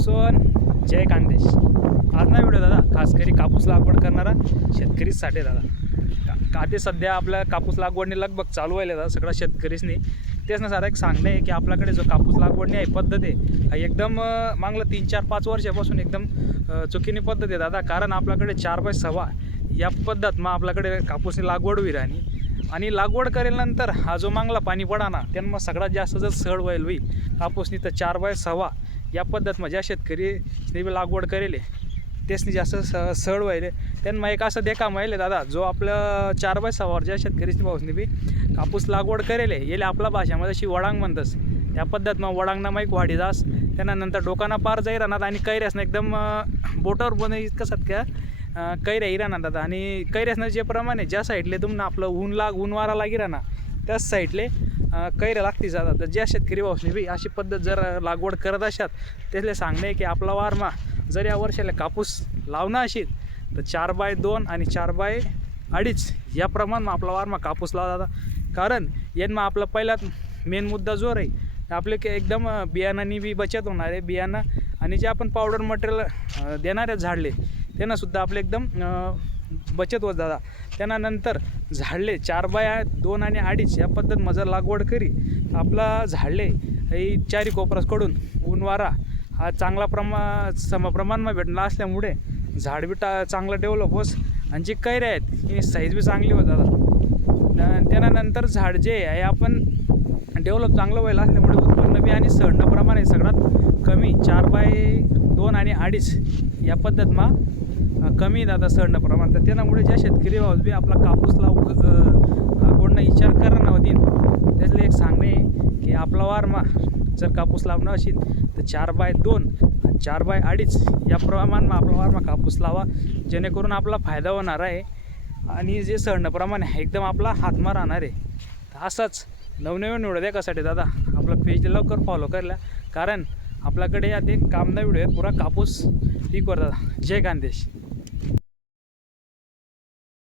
सोन जय कांदेश. आज ना व्हिडिओ दादा खास करी कापूस लागवड करणारा शेतकरीसाठी दादा. का का ते सध्या आपल्या कापूस लागवडने लगभग चालू व्हायला दादा सगळ्या शेतकरीसनी. तेच ना सारा एक सांगणं आहे की आपल्याकडे जो कापूस लागवडणी आहे पद्धत आहे एकदम मागलं तीन चार पाच वर्षापासून एकदम चुकीने पद्धत आहे दादा. कारण आपल्याकडे चार बाय सव्वा या पद्धत मग आपल्याकडे कापूसनी लागवड होईल आणि आणि लागवड करेल्यानंतर हा जो मागला पाणी पडा ना त्यांना मग सगळ्यात जास्त जर सड व्हायला होईल कापूसनी तर चार बाय सव्वा या पद्धत म्हणजे ज्या शेतकरी बी लागवड करेल तेचनी जास्त स सड व्हायले. त्यांना एक असं देखा माहिले दादा जो आपलं चार बाय सहावर ज्या शेतकरीची भाऊसनी बी कापूस लागवड करेल येले आपल्या भाषामध्ये अशी वडांग म्हणतस. त्या पद्धत मग वडांगना मग एक वाढी जास. त्यांना नंतर डोकाना पार जाई राहणार आणि कैऱ्यासनं एकदम बोटावर बन इतकं सत्या कैऱ्या ही राहणार दादा. आणि कैऱ्यासनं जे प्रमाणे ज्या साईडले तुम्हाला आपलं ऊन लाग ऊन वारा लागी राहणार त्याच साईडले कैऱ्या लागती जातात तर ज्या शेतकरी भाऊसनी बी अशी पद्धत जर लागवड करत असतात त्यातले सांगणे की आपला वारमा जर या वर्षाला कापूस लावणं असेल तर चार बाय दोन आणि चार बाय अडीच या प्रमाणात आपला वारमा कापूस लावला जाता कारण यांना आपला पहिल्यात मेन मुद्दा जोर आहे आपले की एकदम बियाणांनी बी बचत होणार आहे. बियाणं आणि जे आपण पावडर मटेरियल देणारे झाडले त्यांनासुद्धा आपले एकदम बचत होत जाता त्यांना नंतर झाडले चार बाय दोन आणि अडीच या पद्धत माझं लागवड करी. आपला झाडले ही चारी कोपरासकडून ऊन वारा हा चांगला प्रमा सम प्रमाणमा भेटला असल्यामुळे झाड बी टा चांगलं डेव्हलप होस आणि जी कैऱ्या आहेत ही साईज बी चांगली होत जातात. त्यानंतर झाड जे आहे आपण डेव्हलप चांगलं व्हायला असल्यामुळे उत्पन्न बी आणि सडणं प्रमाण आहे सगळ्यात कमी. चार बाय दोन आणि अडीच या पद्धतमा कमी दादा सडणं प्रमाण. तर त्यामुळे ज्या शेतकरी भाऊ बी आपला कापूस लाव अं, विचार करणं होतीन त्यातले एक सांगणे की आपला वारमा जर कापूस लावणं असेल तर चार बाय दोन आणि चार बाय अडीच या प्रमाणमा आपला वारमा कापूस लावा. जेणेकरून आपला फायदा होणार आहे आणि जे सडणं प्रमाण आहे एकदम आपला हातमा राहणार आहे. तर असंच नवनवीन व्हिडिओ देखासाठी दादा आपलं पेज लवकर फॉलो करला कारण आपल्याकडे आता एक काम व्हिडिओ आहे पुरा कापूस पीकवर दादा जय कांदेश.